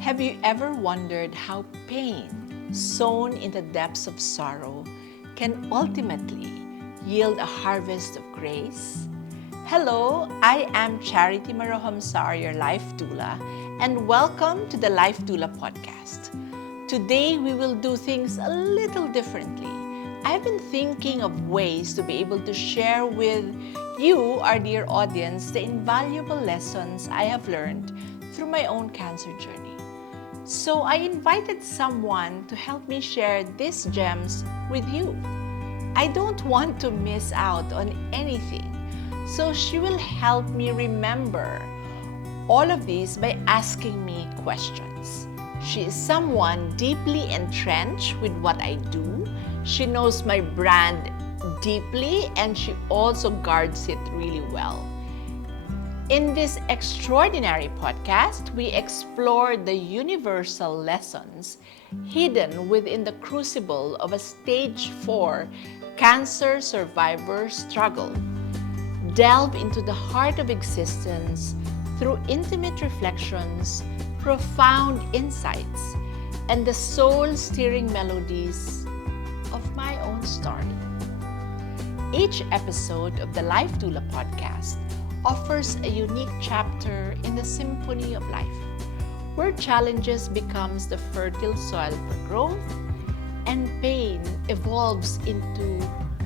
Have you ever wondered how pain, sown in the depths of sorrow, can ultimately yield a harvest of grace? Hello, I am Charity Marohombsar, your Life Doula, and welcome to the Life Doula podcast. Today we will do things a little differently. I've been thinking of ways to be able to share with you, our dear audience, the invaluable lessons I have learned through my own cancer journey. So I invited someone to help me share these gems with you. I don't want to miss out on anything, so she will help me remember all of these by asking me questions. She is someone deeply entrenched with what I do. She knows my brand deeply and she also guards it really well. In this extraordinary podcast, we explore the universal lessons hidden within the crucible of a stage 4 cancer survivor struggle. Delve into the heart of existence through intimate reflections, profound insights, and the soul-stirring melodies of my own story. Each episode of the Life Doula podcast offers a unique chapter in the symphony of life, where challenges becomes the fertile soil for growth and pain evolves into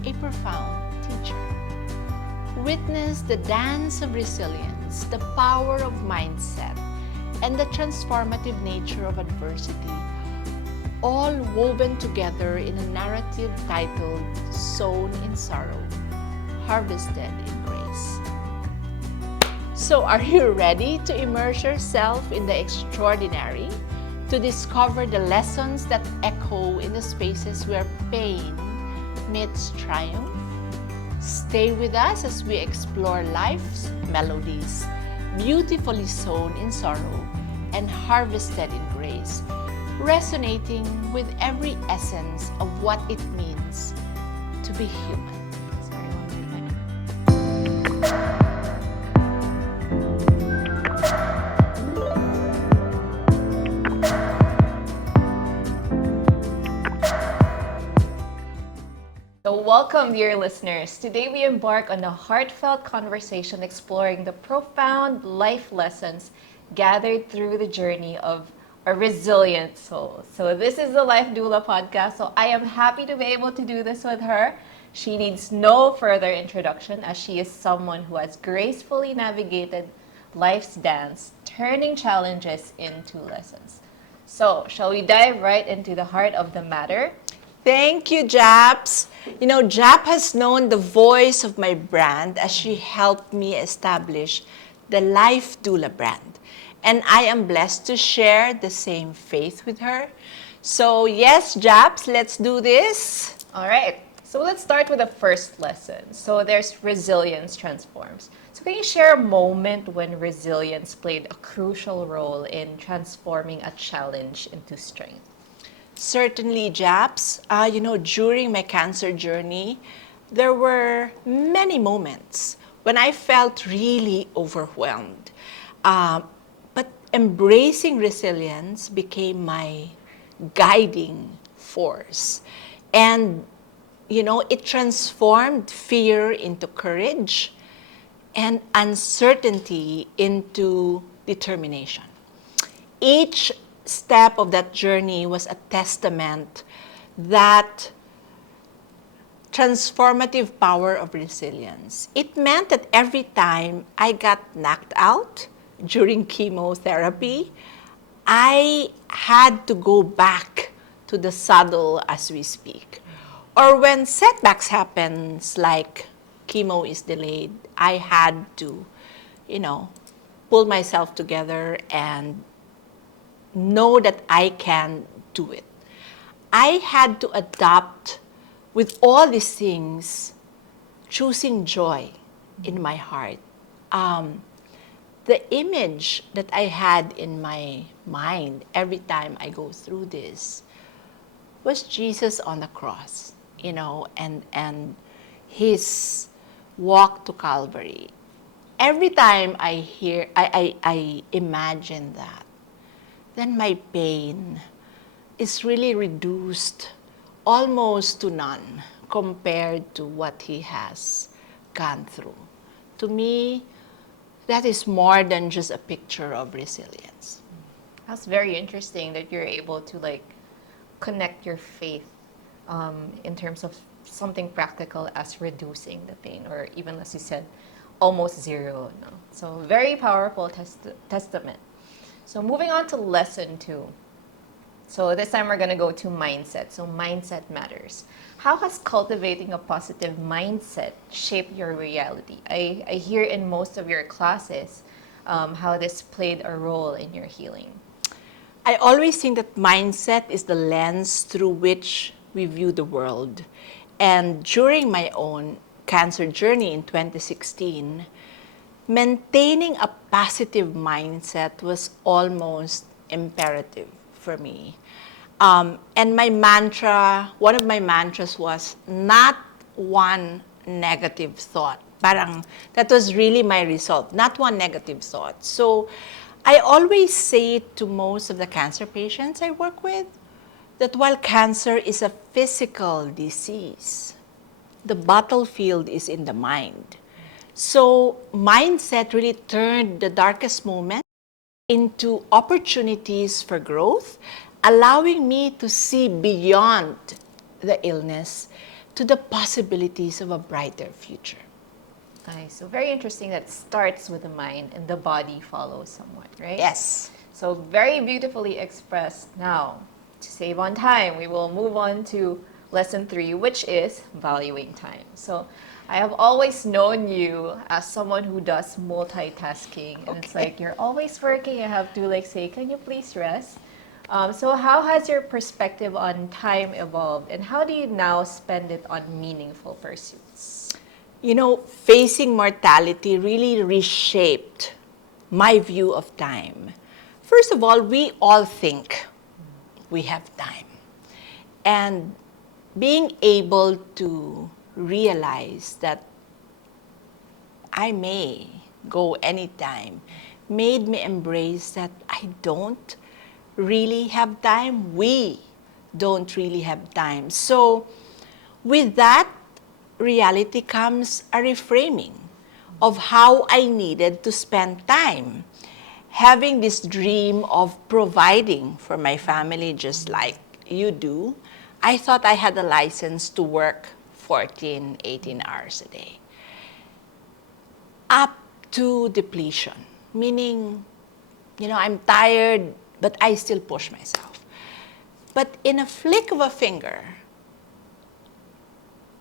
a profound teacher. Witness the dance of resilience, the power of mindset, and the transformative nature of adversity, all woven together in a narrative titled Sown in Sorrow, Harvested in Grace. So are you ready to immerse yourself in the extraordinary, to discover the lessons that echo in the spaces where pain meets triumph? Stay with us as we explore life's melodies, beautifully sown in sorrow and harvested in grace, resonating with every essence of what it means to be human. So welcome, dear listeners. Today we embark on a heartfelt conversation exploring the profound life lessons gathered through the journey of a resilient soul. So this is the Life Doula podcast. So I am happy to be able to do this with her. She needs no further introduction as she is someone who has gracefully navigated life's dance, turning challenges into lessons. So shall we dive right into the heart of the matter? Thank you, Japs. You know, Jap has known the voice of my brand as she helped me establish the Life Doula brand. And I am blessed to share the same faith with her. So yes, Japs, let's do this. All right. So let's start with the first lesson. So there's resilience transforms. So can you share a moment when resilience played a crucial role in transforming a challenge into strength? Certainly, Japs. During my cancer journey, there were many moments when I felt really overwhelmed. But embracing resilience became my guiding force. And, it transformed fear into courage and uncertainty into determination. Each step of that journey was a testament that transformative power of resilience. It meant that every time I got knocked out during chemotherapy, I had to go back to the saddle, as we speak. Or when setbacks happens, like chemo is delayed, I had to, pull myself together and know that I can do it. I had to adapt with all these things, choosing joy in my heart. The image that I had in my mind every time I go through this was Jesus on the cross, and his walk to Calvary. Every time I imagine that, then my pain is really reduced almost to none compared to what he has gone through. To me, that is more than just a picture of resilience. That's very interesting that you're able to like connect your faith in terms of something practical as reducing the pain, or even as you said, almost zero. No? So very powerful testament. So moving on to lesson 2. So this time we're going to go to mindset. So mindset matters. How has cultivating a positive mindset shaped your reality? I hear in most of your classes how this played a role in your healing. I always think that mindset is the lens through which we view the world. And during my own cancer journey in 2016, maintaining a positive mindset was almost imperative for me. And my mantra, one of my mantras was not one negative thought. Parang that was really my result, not one negative thought. So I always say to most of the cancer patients I work with that while cancer is a physical disease, the battlefield is in the mind. So mindset really turned the darkest moment into opportunities for growth, allowing me to see beyond the illness to the possibilities of a brighter future. Nice. So very interesting that it starts with the mind and the body follows somewhat, right? Yes. So very beautifully expressed. Now, to save on time, we will move on to lesson 3, which is valuing time. So I have always known you as someone who does multitasking. And it's like you're always working. I have to like say, can you please rest? So how has your perspective on time evolved, and how do you now spend it on meaningful pursuits? You know, facing mortality really reshaped my view of time. First of all, we all think we have time. And being able to realize that I may go anytime made me embrace that I don't really have time. We don't really have time. So with that reality comes a reframing of how I needed to spend time. Having this dream of providing for my family just like you do, I thought I had a license to work 14, 18 hours a day. Up to depletion, meaning, I'm tired, but I still push myself. But in a flick of a finger,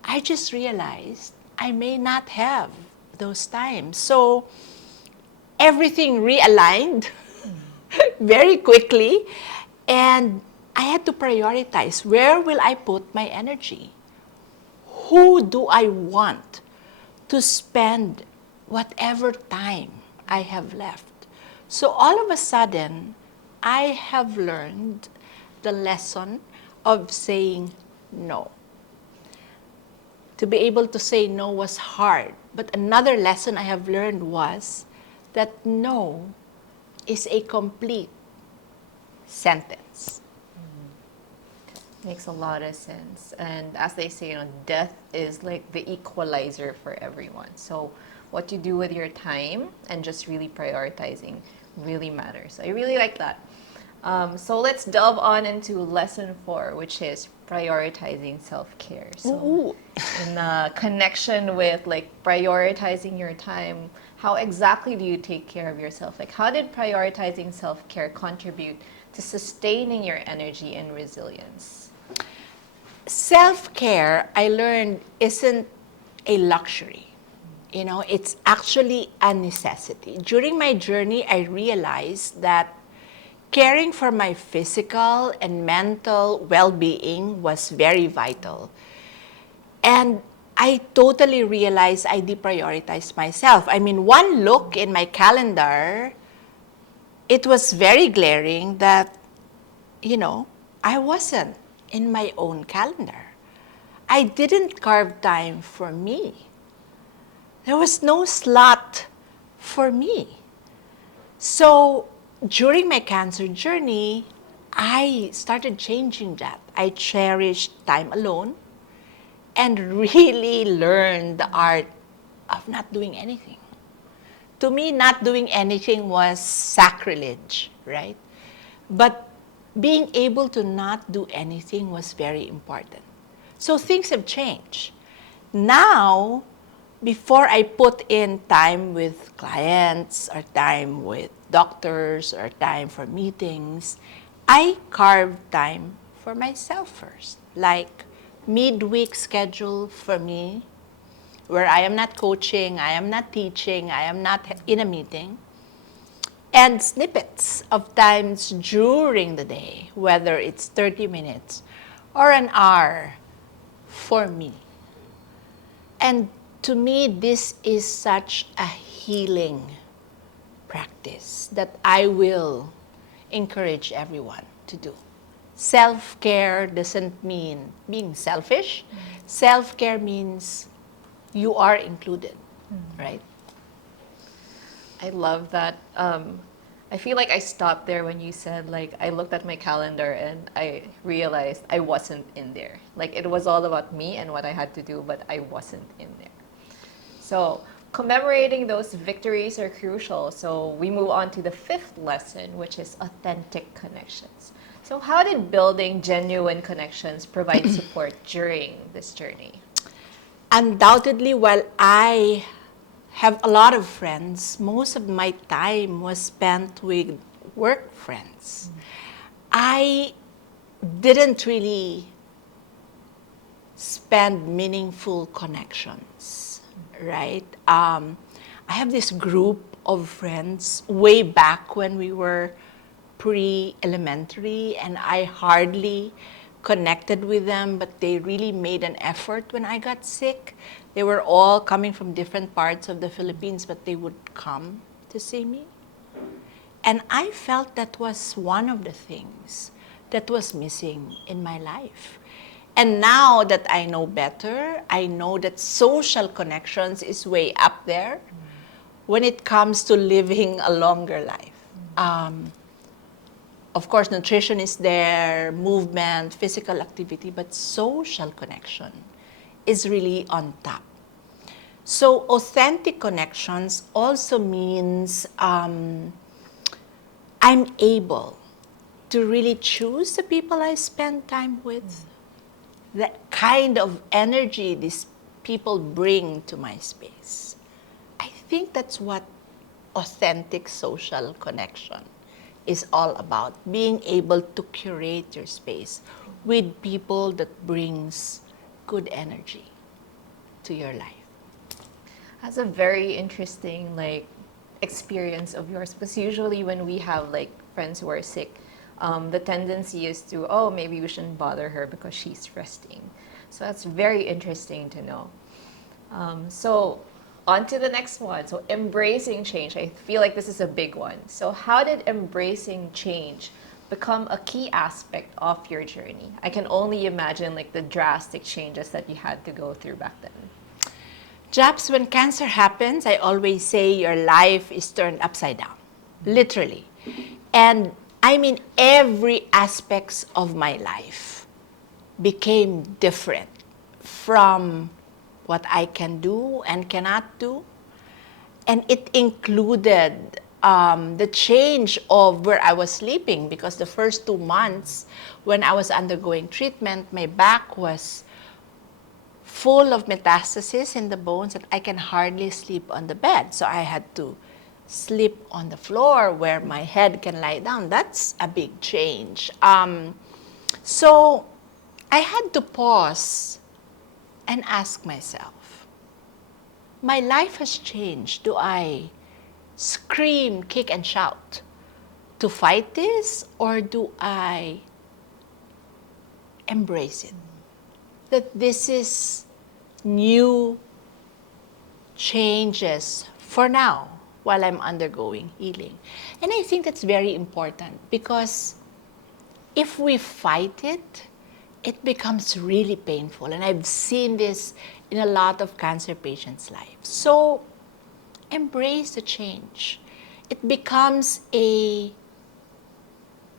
I just realized I may not have those times. So everything realigned very quickly, and I had to prioritize. Where will I put my energy? Who do I want to spend whatever time I have left? So all of a sudden, I have learned the lesson of saying no. To be able to say no was hard. But another lesson I have learned was that no is a complete sentence. Makes a lot of sense. And as they say, death is like the equalizer for everyone. So what you do with your time and just really prioritizing really matters. I really like that. So let's delve on into lesson 4, which is prioritizing self-care. So in connection with like prioritizing your time, how exactly do you take care of yourself? Like how did prioritizing self-care contribute to sustaining your energy and resilience? Self-care, I learned, isn't a luxury. It's actually a necessity. During my journey, I realized that caring for my physical and mental well-being was very vital. And I totally realized I deprioritized myself. I mean, one look in my calendar, it was very glaring that, I wasn't in my own calendar. I didn't carve time for me. There was no slot for me. So during my cancer journey, I started changing that. I cherished time alone and really learned the art of not doing anything. To me, not doing anything was sacrilege, right? But being able to not do anything was very important. So things have changed. Now, before I put in time with clients or time with doctors or time for meetings, I carve time for myself first. Like midweek schedule for me, where I am not coaching, I am not teaching, I am not in a meeting, and snippets of times during the day, whether it's 30 minutes or an hour for me. And to me, this is such a healing practice that I will encourage everyone to do. Self-care doesn't mean being selfish. Self-care means you are included, right? I love that. I feel like I stopped there when you said, like, I looked at my calendar and I realized I wasn't in there. Like, it was all about me and what I had to do, but I wasn't in there. So, commemorating those victories are crucial. So, we move on to the fifth lesson, which is authentic connections. So, how did building genuine connections provide support during this journey? Undoubtedly, while I have a lot of friends, most of my time was spent with work friends. I didn't really spend meaningful connections, right? I have this group of friends way back when we were pre-elementary, and I hardly connected with them, but they really made an effort when I got sick. They were all coming from different parts of the Philippines, but they would come to see me. And I felt that was one of the things that was missing in my life. And now that I know better, I know that social connections is way up there when it comes to living a longer life. Of course, nutrition is there, movement, physical activity, but social connection is really on top. So authentic connections also means I'm able to really choose the people I spend time with, the kind of energy these people bring to my space. I think that's what authentic social connection is all about, being able to curate your space with people that brings good energy to your life. That's a very interesting experience of yours, because usually when we have friends who are sick, the tendency is to, oh, maybe we shouldn't bother her because she's resting. So that's very interesting to know. So on to the next one. So embracing change. I feel like this is a big one. So how did embracing change become a key aspect of your journey? I can only imagine the drastic changes that you had to go through back then. Japs, when cancer happens, I always say your life is turned upside down, literally. And I mean, every aspects of my life became different from what I can do and cannot do. And it included the change of where I was sleeping, because the first 2 months when I was undergoing treatment, my back was full of metastasis in the bones that I can hardly sleep on the bed. So I had to sleep on the floor where my head can lie down. That's a big change. So I had to pause and ask myself, my life has changed. Do I scream, kick, and shout to fight this, or do I embrace it? That this is new changes for now while I'm undergoing healing. And I think that's very important, because if we fight it, it becomes really painful. And I've seen this in a lot of cancer patients' lives. So embrace the change. It becomes a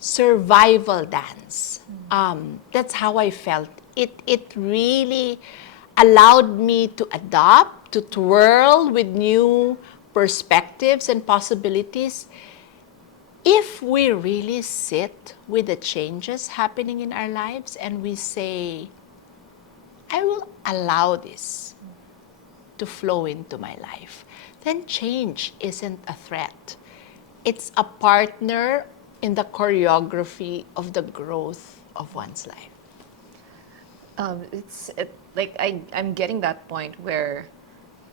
survival dance. That's how I felt. It really allowed me to adapt, to twirl with new perspectives and possibilities. If we really sit with the changes happening in our lives and we say, I will allow this to flow into my life, then change isn't a threat. It's a partner in the choreography of the growth of one's life. I'm getting that point where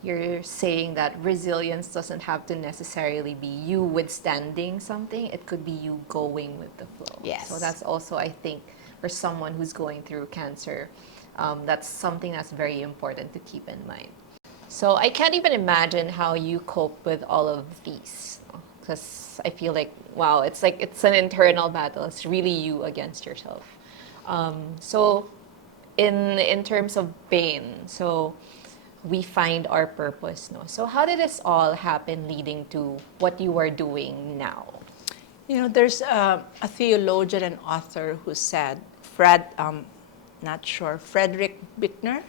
you're saying that resilience doesn't have to necessarily be you withstanding something. It could be you going with the flow. Yes. So that's also, I think, for someone who's going through cancer, that's something that's very important to keep in mind. So I can't even imagine how you cope with all of these, because I feel like, wow, it's like it's an internal battle. It's really you against yourself. So in terms of pain, so we find our purpose, no? So how did this all happen leading to what you are doing now? You know, there's a theologian and author who said, Frederick Bickner.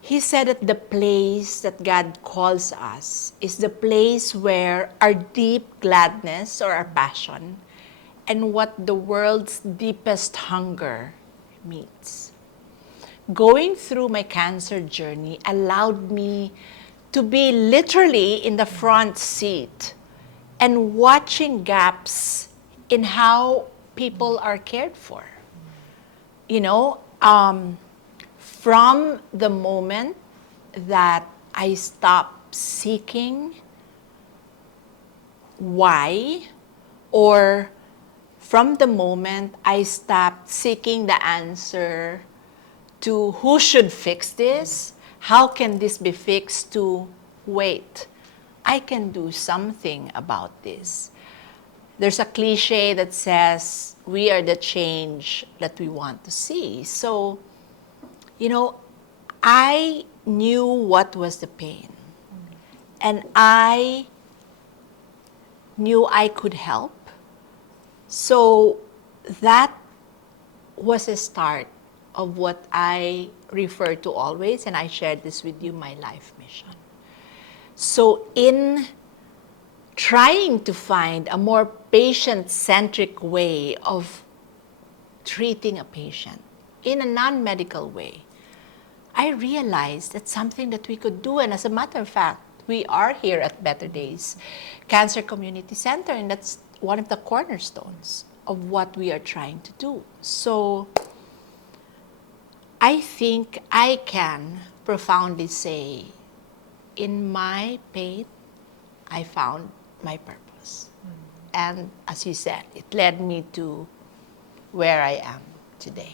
He said that the place that God calls us is the place where our deep gladness or our passion and what the world's deepest hunger meets. Going through my cancer journey allowed me to be literally in the front seat and watching gaps in how people are cared for. You know, from the moment that I stopped seeking why, or from the moment I stopped seeking the answer to who should fix this, how can this be fixed, to wait, I can do something about this. There's a cliche that says we are the change that we want to see. So, you know, I knew what was the pain, and I knew I could help. So that was a start of what I refer to always, and I shared this with you, my life mission. So in trying to find a more patient-centric way of treating a patient in a non-medical way, I realized that's something that we could do. And as a matter of fact, we are here at Better Days Cancer Community Center, and that's one of the cornerstones of what we are trying to do. So I think I can profoundly say, in my pain, I found my purpose. And as you said, it led me to where I am today.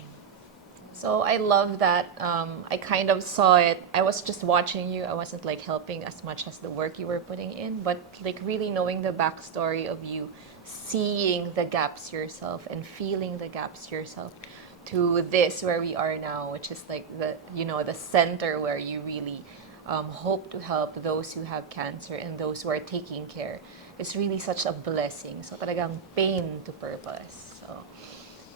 So I love that. I kind of saw it. I was just watching you. I wasn't like helping as much as the work you were putting in, but like really knowing the backstory of you, seeing the gaps yourself and feeling the gaps yourself, to this where we are now, which is like the, you know, the center where you really hope to help those who have cancer and those who are taking care. It's really such a blessing. So talagang pain to purpose. So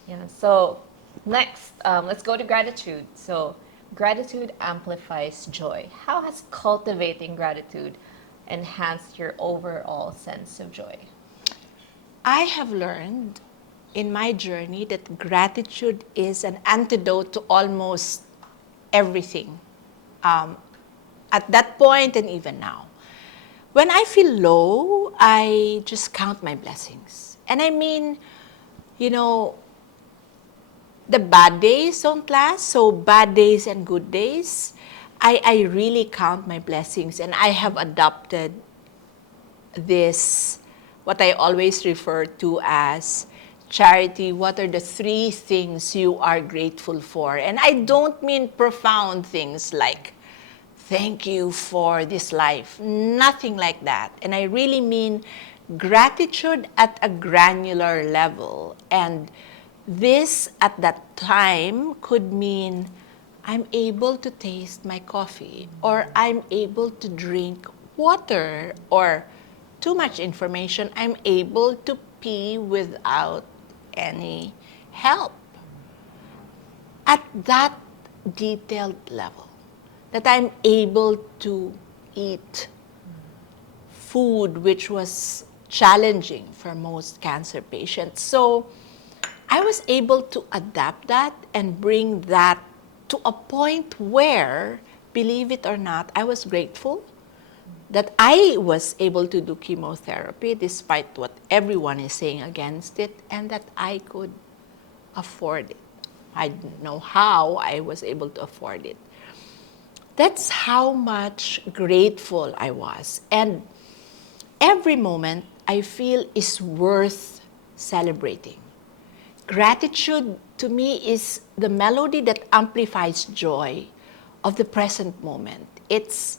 yeah. So next, let's go to gratitude. So gratitude amplifies joy. How has cultivating gratitude enhanced your overall sense of joy? I have learned in my journey that gratitude is an antidote to almost everything. At that point and even now. When I feel low, I just count my blessings. And I mean, you know, the bad days don't last, so bad days and good days, I really count my blessings. And I have adopted this, what I always refer to as Charity, what are the 3 things you are grateful for? And I don't mean profound things like, thank you for this life. Nothing like that. And I really mean gratitude at a granular level. And this at that time could mean I'm able to taste my coffee, or I'm able to drink water, or too much information, I'm able to pee without any help. At that detailed level, that I'm able to eat food which was challenging for most cancer patients. So I was able to adapt that and bring that to a point where, believe it or not, I was grateful that I was able to do chemotherapy despite what everyone is saying against it, and that I could afford it. I didn't know how I was able to afford it. That's how much grateful I was. And every moment I feel is worth celebrating. Gratitude to me is the melody that amplifies joy of the present moment. It's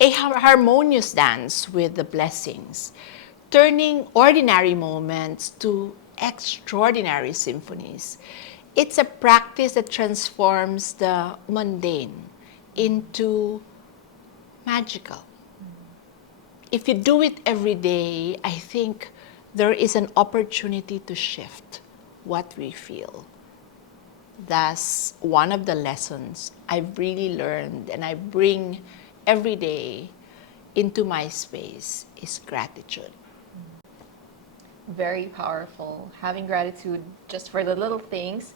a harmonious dance with the blessings, turning ordinary moments to extraordinary symphonies. It's a practice that transforms the mundane into magical. If you do it every day, I think there is an opportunity to shift what we feel. That's one of the lessons I've really learned and I bring every day into my space is gratitude. Very powerful. Having gratitude just for the little things.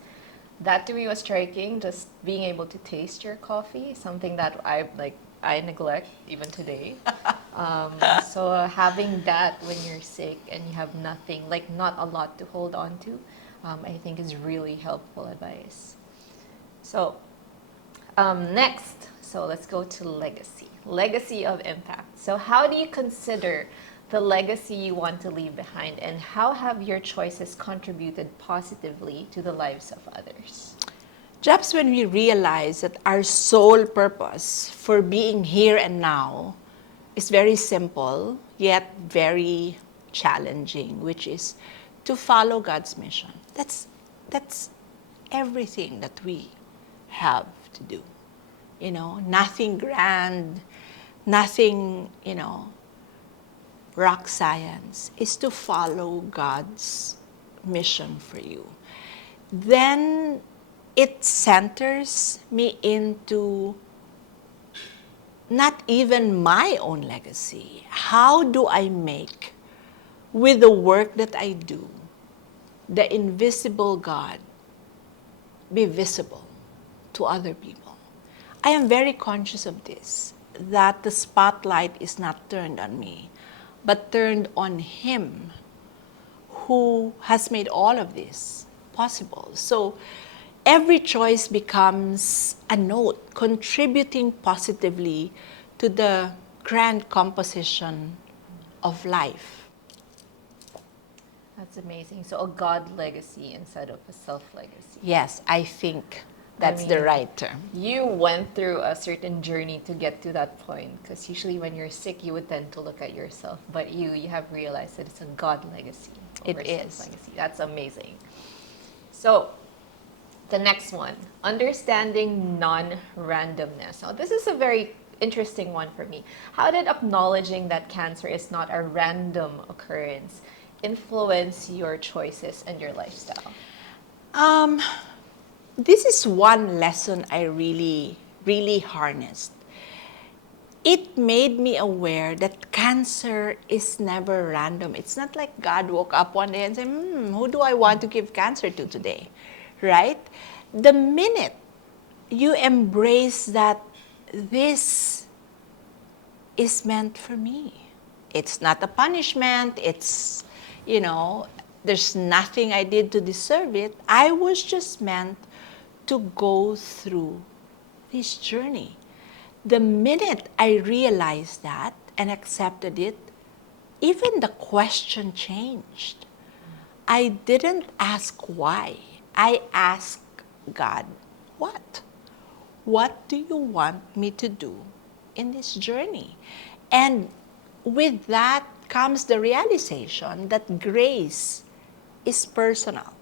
That to me was striking. Just being able to taste your coffee, something that I neglect even today. So having that when you're sick and you have nothing, like not a lot to hold on to, I think is really helpful advice. So next, so let's go to legacy. Legacy of impact. So how do you consider the legacy you want to leave behind, and how have your choices contributed positively to the lives of others? Just when we realize that our sole purpose for being here and now is very simple, yet very challenging, which is to follow God's mission. That's everything that we have to do. You know, nothing grand, nothing, rock science, is to follow God's mission for you. Then it centers me into not even my own legacy. How do I make, with the work that I do, the invisible God be visible to other people? I am very conscious of this, that the spotlight is not turned on me, but turned on Him who has made all of this possible. So every choice becomes a note contributing positively to the grand composition of life. That's amazing. So a God legacy instead of a self legacy. Yes, I think that's the right term. You went through a certain journey to get to that point, because usually when you're sick, you would tend to look at yourself, but you have realized that it's a God legacy. It is. Legacy. That's amazing. So the next one, understanding non-randomness. Now this is a very interesting one for me. How did acknowledging that cancer is not a random occurrence influence your choices and your lifestyle? This is one lesson I really, really harnessed. It made me aware that cancer is never random. It's not like God woke up one day and said, who do I want to give cancer to today? Right? The minute you embrace that this is meant for me, it's not a punishment, it's, there's nothing I did to deserve it. I was just meant to go through this journey. The minute I realized that and accepted it, even the question changed. I didn't ask why. I asked God, what? What do you want me to do in this journey? And with that comes the realization that grace is personal.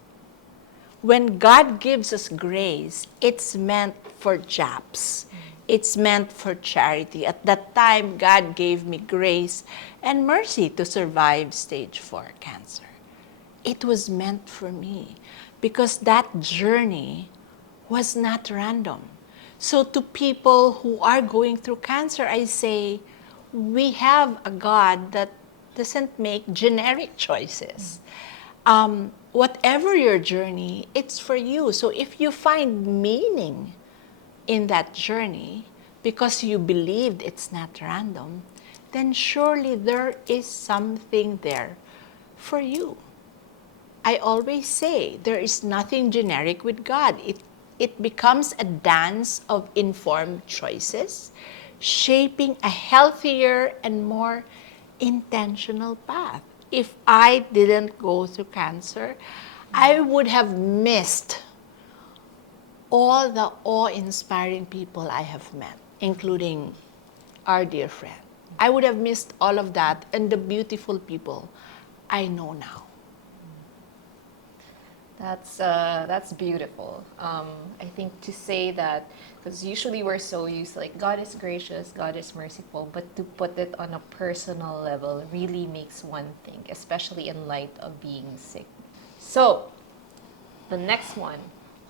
When God gives us grace, it's meant for JAPs. It's meant for charity. At that time, God gave me grace and mercy to survive stage 4 cancer. it was meant for me because that journey was not random. So to people who are going through cancer, I say, we have a God that doesn't make generic choices. Whatever your journey, it's for you. So if you find meaning in that journey because you believed it's not random, then surely there is something there for you. I always say there is nothing generic with God. It becomes a dance of informed choices, shaping a healthier and more intentional path. If I didn't go through cancer, I would have missed all the awe-inspiring people I have met, including our dear friend. I would have missed all of that and the beautiful people I know now. That's beautiful. I think to say that, because usually we're so used to, like, God is gracious, God is merciful, but to put it on a personal level really makes one think, especially in light of being sick. So the next one,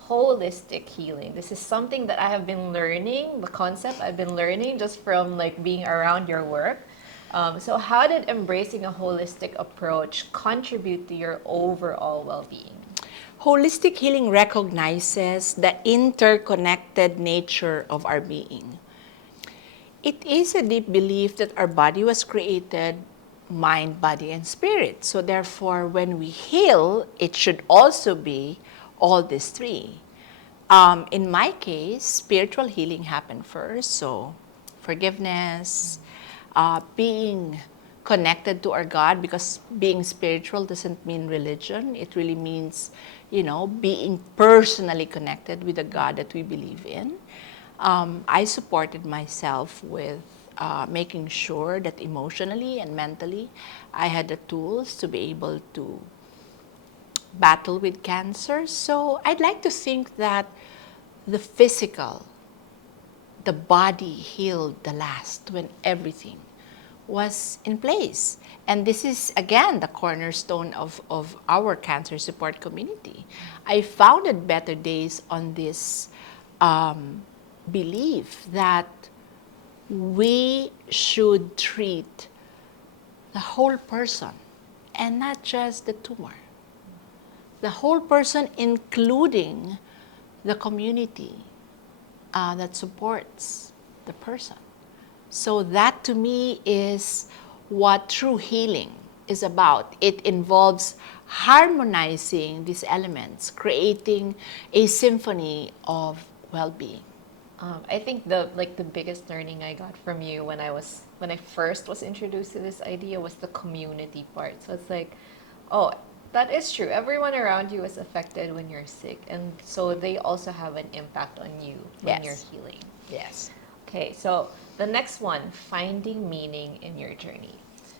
holistic healing. This is something that I have been learning, the concept I've been learning just from like being around your work. So how did embracing a holistic approach contribute to your overall well-being? Holistic healing recognizes the interconnected nature of our being. It is a deep belief that our body was created mind, body, and spirit. So therefore, when we heal, it should also be all these three. In my case, spiritual healing happened first. So forgiveness, being connected to our God, because being spiritual doesn't mean religion. It really means, being personally connected with the God that we believe in. I supported myself with making sure that emotionally and mentally I had the tools to be able to battle with cancer. So I'd like to think that the physical, the body healed the last when everything was in place. And this is, again, the cornerstone of our cancer support community. I founded Better Days on this belief that we should treat the whole person and not just the tumor. The whole person, including the community that supports the person. So that to me is what true healing is about. It involves harmonizing these elements, creating a symphony of well-being. I think the biggest learning I got from you when I first was introduced to this idea was the community part. So it's like, oh, that is true. Everyone around you is affected when you're sick, and so they also have an impact on you when you're healing. Yes. Okay, so the next one, finding meaning in your journey.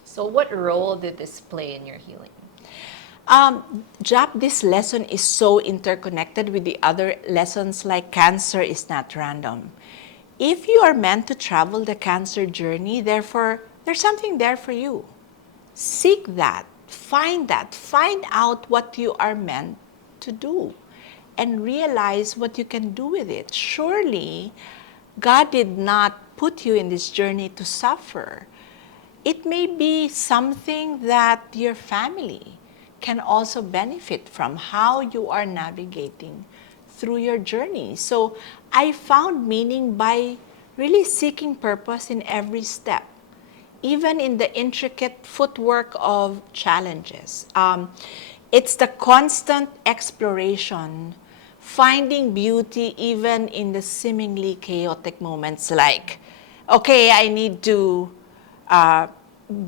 So what role did this play in your healing? Jap, this lesson is so interconnected with the other lessons, like cancer is not random. If you are meant to travel the cancer journey, therefore, there's something there for you. Seek that, find out what you are meant to do, and realize what you can do with it. Surely, God did not put you in this journey to suffer. It may be something that your family can also benefit from, how you are navigating through your journey. So I found meaning by really seeking purpose in every step, even in the intricate footwork of challenges. It's the constant exploration, finding beauty even in the seemingly chaotic moments, like, okay, I need to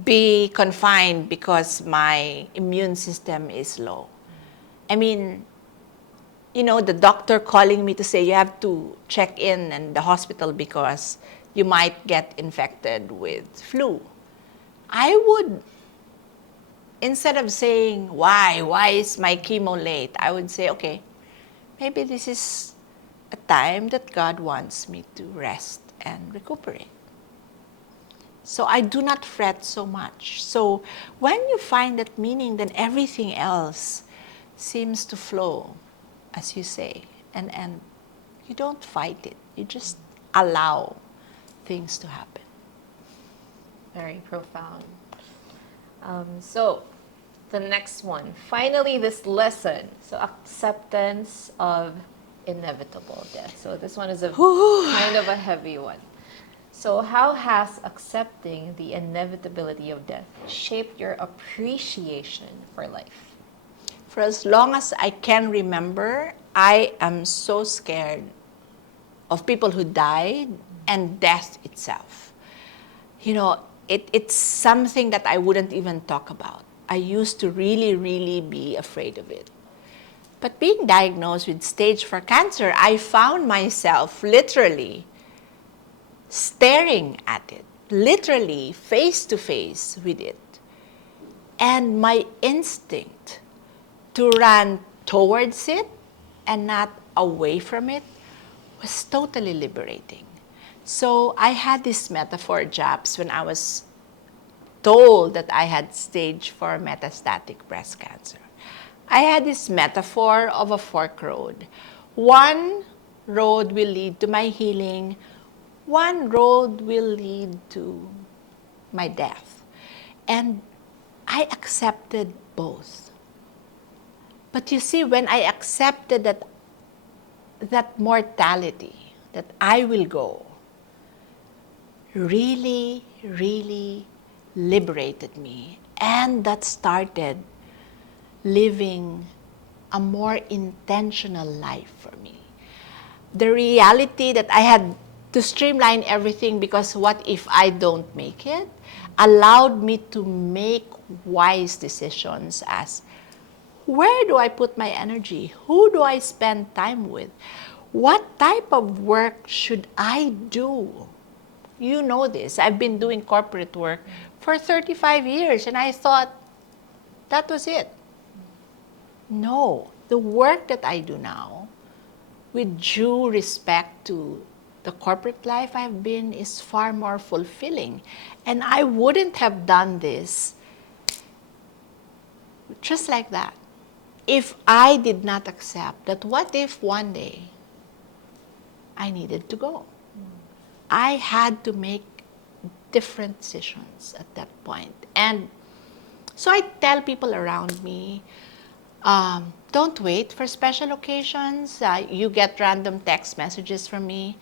be confined because my immune system is low. I mean, the doctor calling me to say you have to check in the hospital because you might get infected with flu. I would, instead of saying, why is my chemo late? I would say, okay, maybe this is a time that God wants me to rest and recuperate. So I do not fret so much. So when you find that meaning, then everything else seems to flow, as you say. And you don't fight it. You just allow things to happen. Very profound. So the next one, finally, this lesson. So acceptance of inevitable death. So this one is a kind of a heavy one. So how has accepting the inevitability of death shaped your appreciation for life? For as long as I can remember, I am so scared of people who died and death itself. You know, it's something that I wouldn't even talk about. I used to really, really be afraid of it. But being diagnosed with stage 4 cancer, I found myself literally staring at it, literally face to face with it. And my instinct to run towards it and not away from it was totally liberating. So I had this metaphor, Japs, when I was told that I had stage 4 metastatic breast cancer. I had this metaphor of a fork road. One road will lead to my healing. One road will lead to my death. And I accepted both. But you see, when I accepted that mortality, that I will go, really, really liberated me. And that started living a more intentional life for me. The reality that I had to streamline everything because what if I don't make it, allowed me to make wise decisions as where do I put my energy? Who do I spend time with? What type of work should I do? You know this. I've been doing corporate work for 35 years and I thought that was it. No, the work that I do now, with due respect to the corporate life I've been, is far more fulfilling. And I wouldn't have done this just like that if I did not accept that what if one day I needed to go. I had to make different decisions at that point. And so I tell people around me, don't wait for special occasions. You get random text messages from me.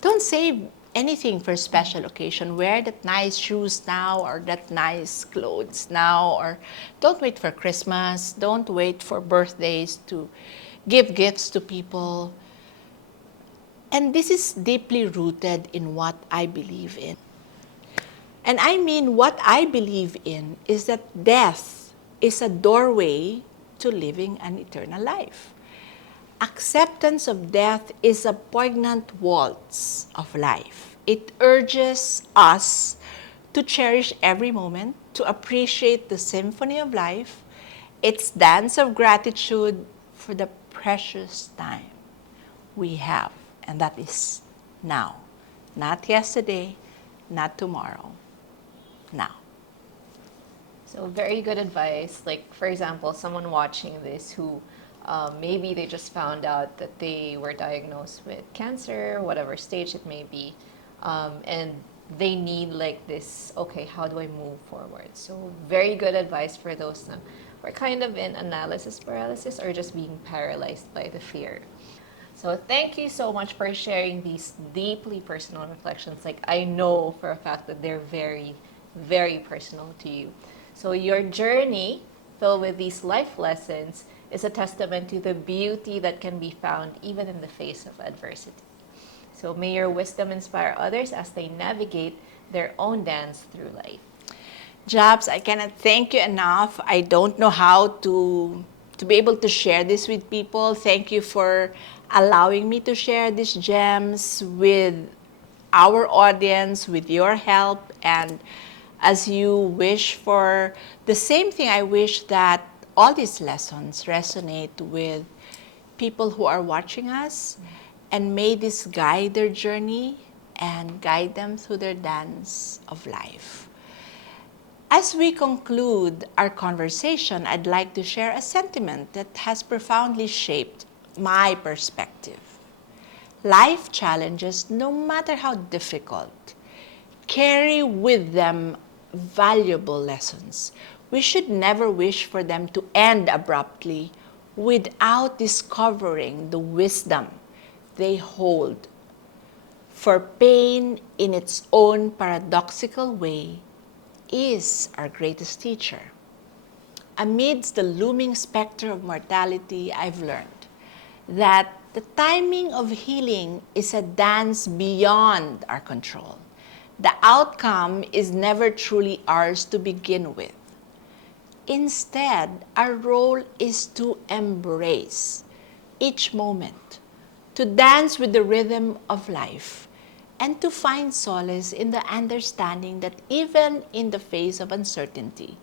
Don't save anything for special occasion. Wear that nice shoes now or that nice clothes now. Or don't wait for Christmas. Don't wait for birthdays to give gifts to people. And this is deeply rooted in what I believe in. And I mean, what I believe in is that death is a doorway to living an eternal life. Acceptance of death is a poignant waltz of life. It urges us to cherish every moment, to appreciate the symphony of life, its dance of gratitude for the precious time we have, and that is now. Not yesterday, not tomorrow, now. So very good advice. Like, for example, someone watching this who maybe they just found out that they were diagnosed with cancer, whatever stage it may be, and they need like this, okay, how do I move forward? So very good advice for those who are kind of in analysis paralysis or just being paralyzed by the fear. So thank you so much for sharing these deeply personal reflections. Like, I know for a fact that they're very, very personal to you. So your journey filled with these life lessons is a testament to the beauty that can be found even in the face of adversity. So may your wisdom inspire others as they navigate their own dance through life. Jobs, I cannot thank you enough. I don't know how to be able to share this with people. Thank you for allowing me to share these gems with our audience, with your help. And as you wish for the same thing, I wish that all these lessons resonate with people who are watching us, and may this guide their journey and guide them through their dance of life. As we conclude our conversation, I'd like to share a sentiment that has profoundly shaped my perspective. Life challenges, no matter how difficult, carry with them valuable lessons. We should never wish for them to end abruptly without discovering the wisdom they hold. For pain, in its own paradoxical way, is our greatest teacher. Amidst the looming specter of mortality, I've learned that the timing of healing is a dance beyond our control. The outcome is never truly ours to begin with. Instead, our role is to embrace each moment, to dance with the rhythm of life, and to find solace in the understanding that even in the face of uncertainty,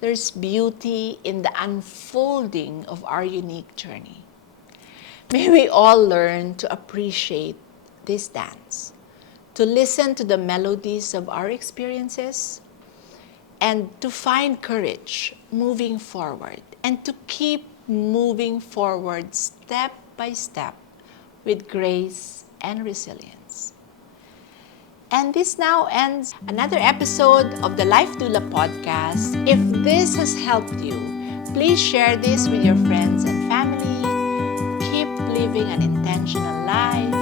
there's beauty in the unfolding of our unique journey. May we all learn to appreciate this dance, to listen to the melodies of our experiences, and to find courage moving forward, and to keep moving forward step by step with grace and resilience. And this now ends another episode of the Life Doula podcast. If this has helped you, please share this with your friends and family. Keep living an intentional life.